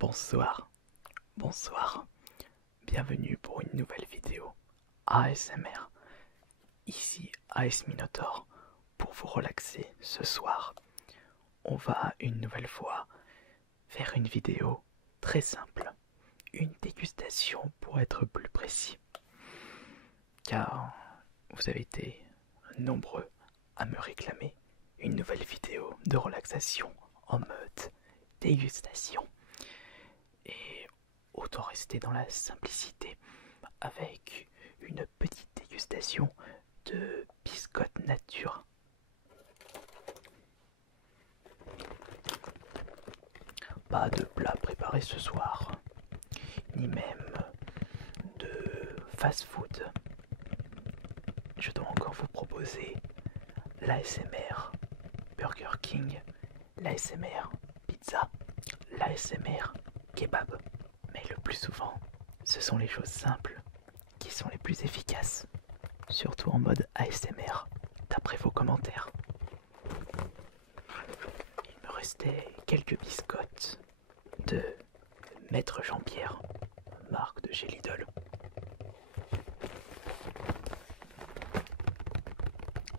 Bonsoir, bonsoir, bienvenue pour une nouvelle vidéo ASMR. Ici AS Minotaur pour vous relaxer ce soir. On va une nouvelle fois faire une vidéo très simple, une dégustation pour être plus précis. Car vous avez été nombreux à me réclamer une nouvelle vidéo de relaxation en mode dégustation. Et autant rester dans la simplicité avec une petite dégustation de biscottes nature. Pas de plat préparé ce soir, ni même de fast-food. Je dois encore vous proposer l'ASMR Burger King, l'ASMR pizza, l'ASMR kebab. Mais le plus souvent, ce sont les choses simples qui sont les plus efficaces, surtout en mode ASMR, d'après vos commentaires. Il me restait quelques biscottes de Maître Jean-Pierre, marque de chez Lidl.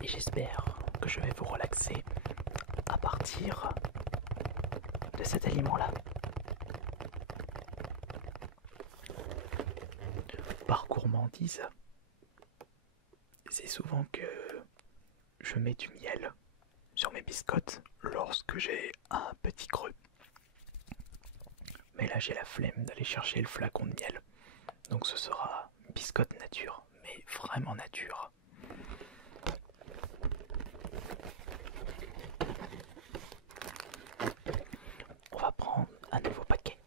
Et j'espère que je vais vous relaxer à partir de cet aliment-là. Par gourmandise, c'est souvent que je mets du miel sur mes biscottes lorsque j'ai un petit creux. Mais là j'ai la flemme d'aller chercher le flacon de miel. Donc ce sera biscotte nature, mais vraiment nature. On va prendre un nouveau paquet.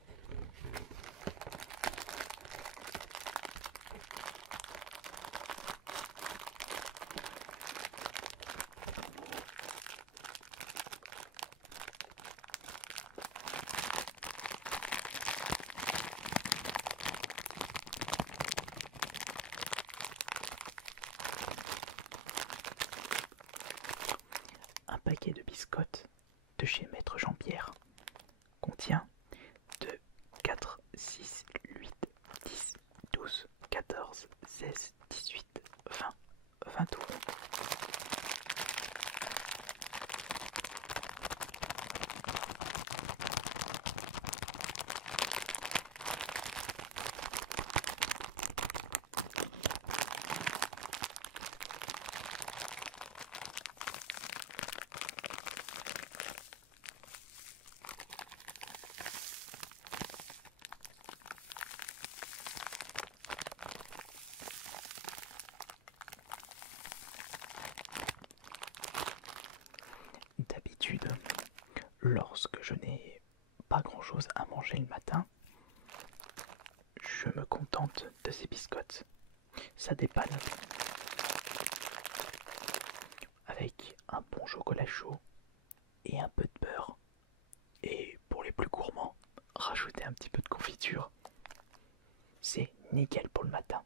Un paquet de biscottes de chez Maître Jean-Pierre contient de 4, 6, 8, 10, 12, 14, 16, 18, 20, 20 euros. D'habitude, lorsque je n'ai pas grand-chose à manger le matin, je me contente de ces biscottes. Ça dépanne. Avec un bon chocolat chaud et un peu de beurre. Et pour les plus gourmands, rajouter un petit peu de confiture. C'est nickel pour le matin.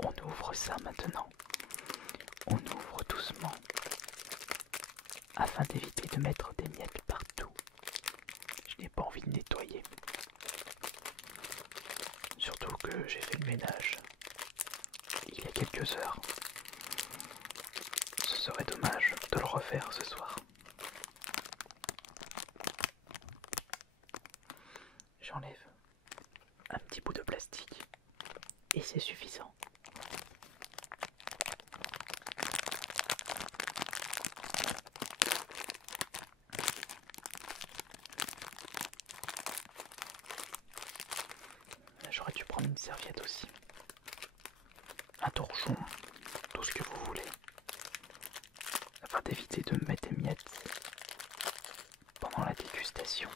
On ouvre ça maintenant. On ouvre doucement afin d'éviter de mettre des miettes partout. Je n'ai pas envie de nettoyer. Surtout que j'ai fait le ménage il y a quelques heures. Ce serait dommage de le refaire ce soir. J'enlève un petit bout de plastique et c'est suffisant. J'aurais dû prendre une serviette aussi. Un torchon, tout ce que vous voulez. Afin d'éviter de mettre des miettes pendant la dégustation.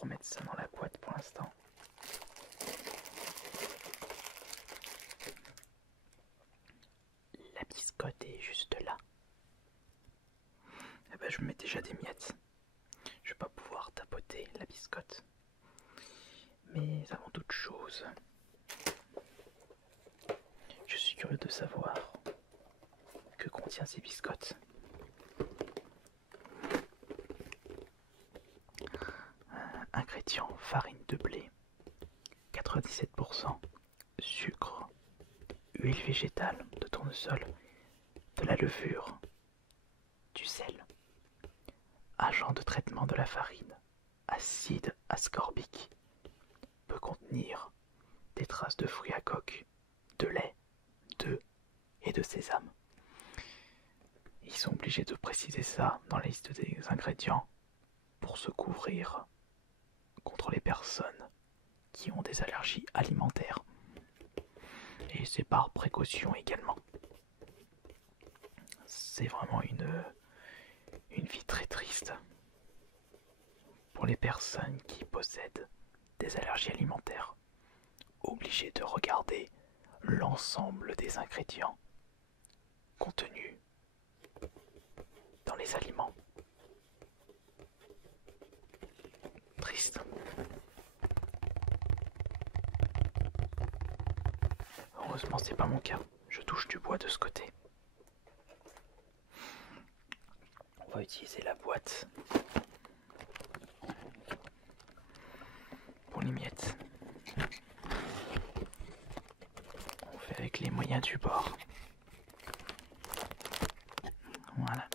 remettre ça dans la boîte pour l'instant. La biscotte est juste là. Eh ben, je mets déjà des miettes. Je vais pas pouvoir tapoter la biscotte. Mais avant toute chose, je suis curieux de savoir que contient ces biscottes. Ingrédients: farine de blé, 97%, sucre, huile végétale de tournesol, de la levure, du sel, agent de traitement de la farine, acide ascorbique, peut contenir des traces de fruits à coque, de lait, d'œufs et de sésame. Ils sont obligés de préciser ça dans la liste des ingrédients pour se couvrir contre les personnes qui ont des allergies alimentaires. Et c'est par précaution également. C'est vraiment une vie très triste pour les personnes qui possèdent des allergies alimentaires, obligées de regarder l'ensemble des ingrédients contenus dans les aliments. Triste. Heureusement, c'est pas mon cas. Je touche du bois de ce côté. On va utiliser la boîte pour les miettes. On fait avec les moyens du bord. Voilà.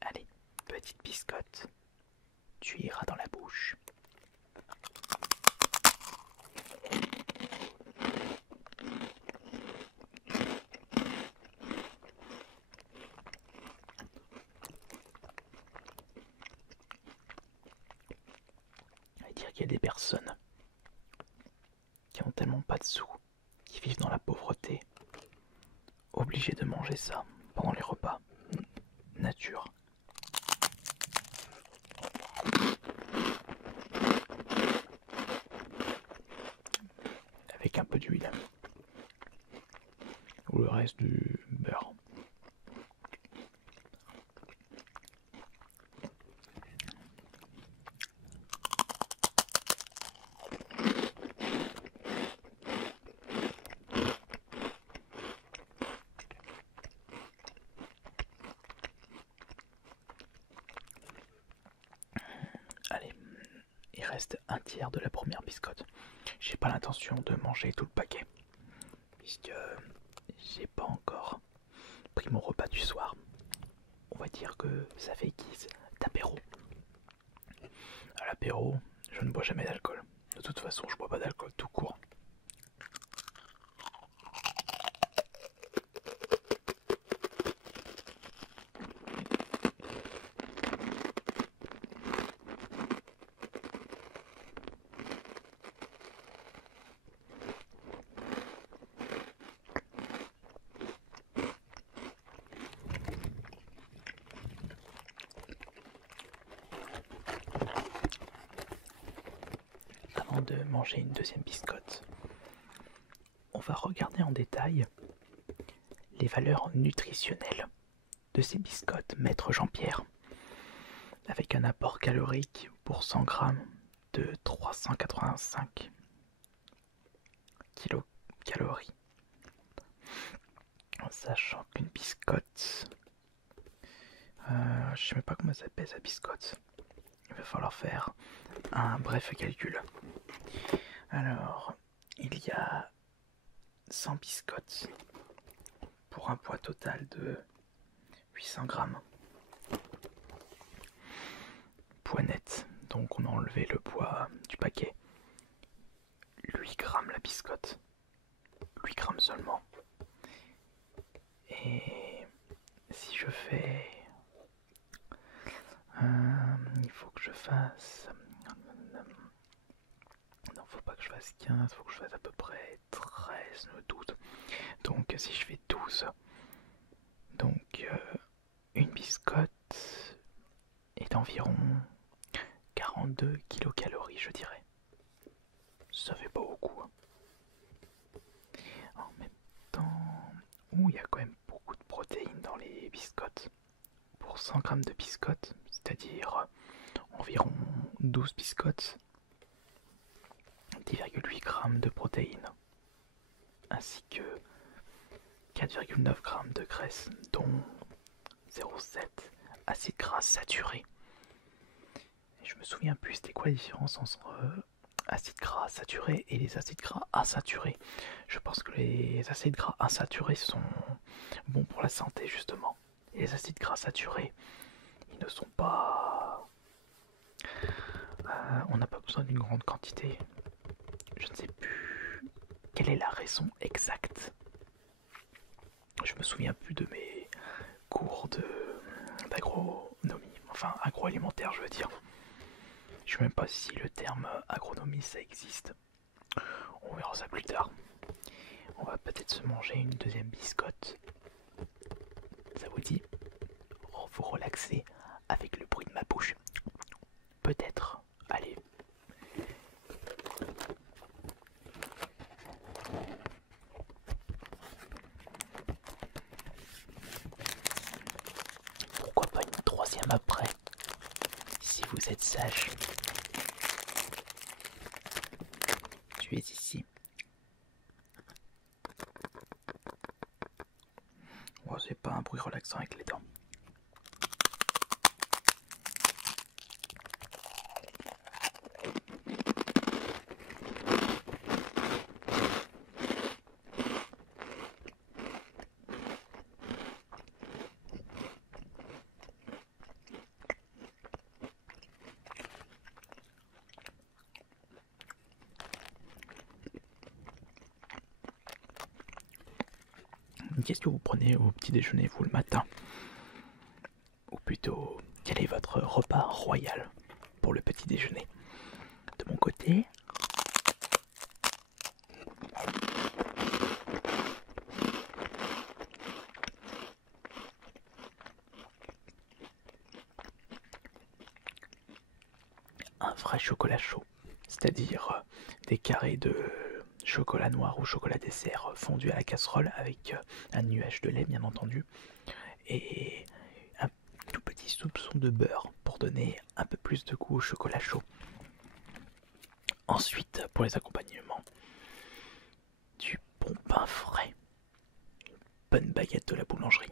Allez, petite biscotte. Tu iras dans la bouche. Qu'il y a des personnes qui ont tellement pas de sous, qui vivent dans la pauvreté, obligées de manger ça pendant les repas. Nature. Avec un peu d'huile. Ou le reste du beurre. Allez, il reste un tiers de la première biscotte. J'ai pas l'intention de manger tout le paquet, puisque j'ai pas encore pris mon repas du soir. On va dire que ça fait guise d'apéro. À l'apéro, je ne bois jamais d'alcool. De toute façon, je bois pas d'alcool tout court. Avant de manger une deuxième biscotte, on va regarder en détail les valeurs nutritionnelles de ces biscottes Maître Jean-Pierre, avec un apport calorique pour 100 grammes de 385 kilocalories. Sachant qu'une biscotte, je sais même pas comment ça pèse la biscotte. Il va falloir faire un bref calcul. Alors, il y a 100 biscottes pour un poids total de 800 grammes. Poids net, donc on a enlevé le poids du paquet. 8 grammes la biscotte. 8 grammes seulement. Et si je fais... il faut que je fasse... Non, faut pas que je fasse 15, faut que je fasse à peu près 13, 12. Donc si je fais 12, donc une biscotte est d'environ 40 42 kilocalories, je dirais. Ça fait pas beaucoup. Hein. En même temps, il y a quand même beaucoup de protéines dans les biscottes. Pour 100 grammes de biscottes, c'est-à-dire environ 12 biscottes, 10,8 grammes de protéines, ainsi que 4,9 grammes de graisse, dont 0,7 acides gras saturés. Je me souviens plus c'était quoi la différence entre acides gras saturés et les acides gras insaturés. Je pense que les acides gras insaturés sont bons pour la santé justement. Et les acides gras saturés, ils ne sont pas... on n'a pas besoin d'une grande quantité. Je ne sais plus quelle est la raison exacte. Je me souviens plus de mes cours d'agronomie, enfin agroalimentaire je veux dire. Je sais même pas si le terme agronomie ça existe. On verra ça plus tard. On va peut-être se manger une deuxième biscotte. Ça vous dit? Vous relaxer avec le bruit de ma bouche. Peut-être. Allez. Pourquoi pas une troisième après? Si vous êtes sage. Tu es ici. Oh, c'est pas un bruit relaxant avec les dents. Qu'est-ce que vous prenez au petit déjeuner vous le matin? Ou plutôt, quel est votre repas royal pour le petit déjeuner? De mon côté, un vrai chocolat chaud, c'est-à-dire des carrés de chocolat noir ou chocolat dessert fondu à la casserole avec un nuage de lait bien entendu et un tout petit soupçon de beurre pour donner un peu plus de goût au chocolat chaud. Ensuite, pour les accompagnements, du bon pain frais, une bonne baguette de la boulangerie.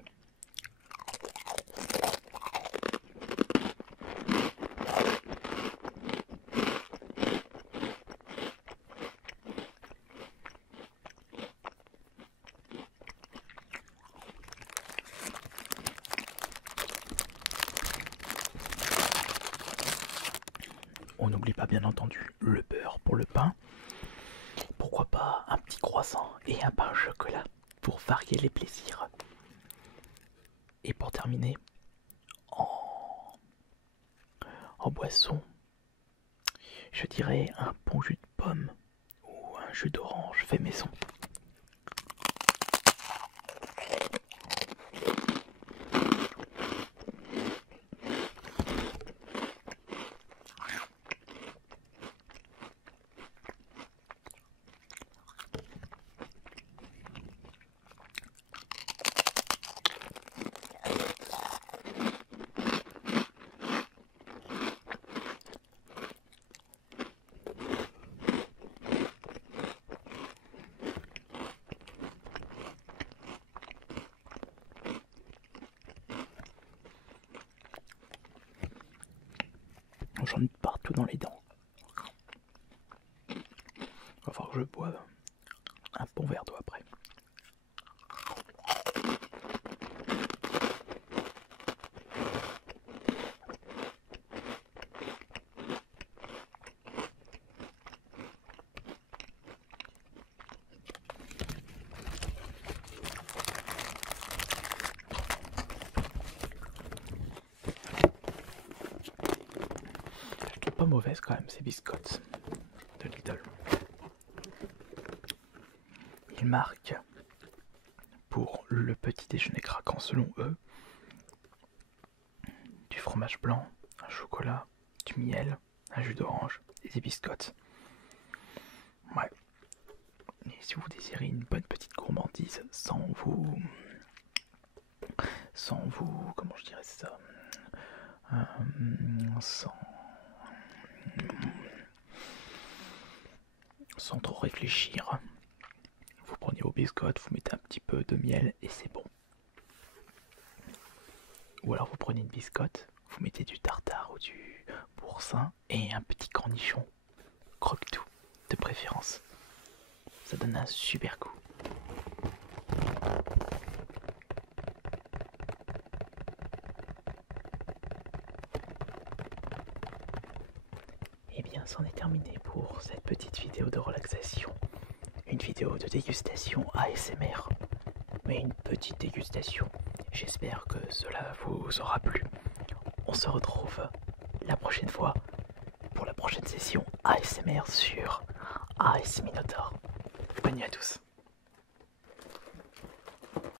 On n'oublie pas bien entendu le beurre pour le pain. Pourquoi pas un petit croissant et un pain au chocolat pour varier les plaisirs. Et pour terminer, en boisson, je dirais un bon jus de pomme ou un jus d'orange fait maison. J'en ai partout dans les dents. Il va falloir que je boive un bon verre d'eau après. Je trouve pas mauvaise quand même ces biscottes de Lidl. Ils marquent pour le petit déjeuner craquant selon eux du fromage blanc, un chocolat, du miel, un jus d'orange et des biscottes. Ouais. Et si vous désirez une bonne petite gourmandise comment je dirais ça, sans, sans trop réfléchir, vous prenez vos biscottes, vous mettez un petit peu de miel et c'est bon. Ou alors vous prenez une biscotte, vous mettez du tartare ou du boursin et un petit cornichon, croque-tout de préférence. Ça donne un super goût. Et bien, c'en est terminé pour cette petite vidéo de relaxation. Une vidéo de dégustation ASMR. Mais une petite dégustation. J'espère que cela vous aura plu. On se retrouve la prochaine fois pour la prochaine session ASMR sur AS Minotaur. Bonne nuit à tous.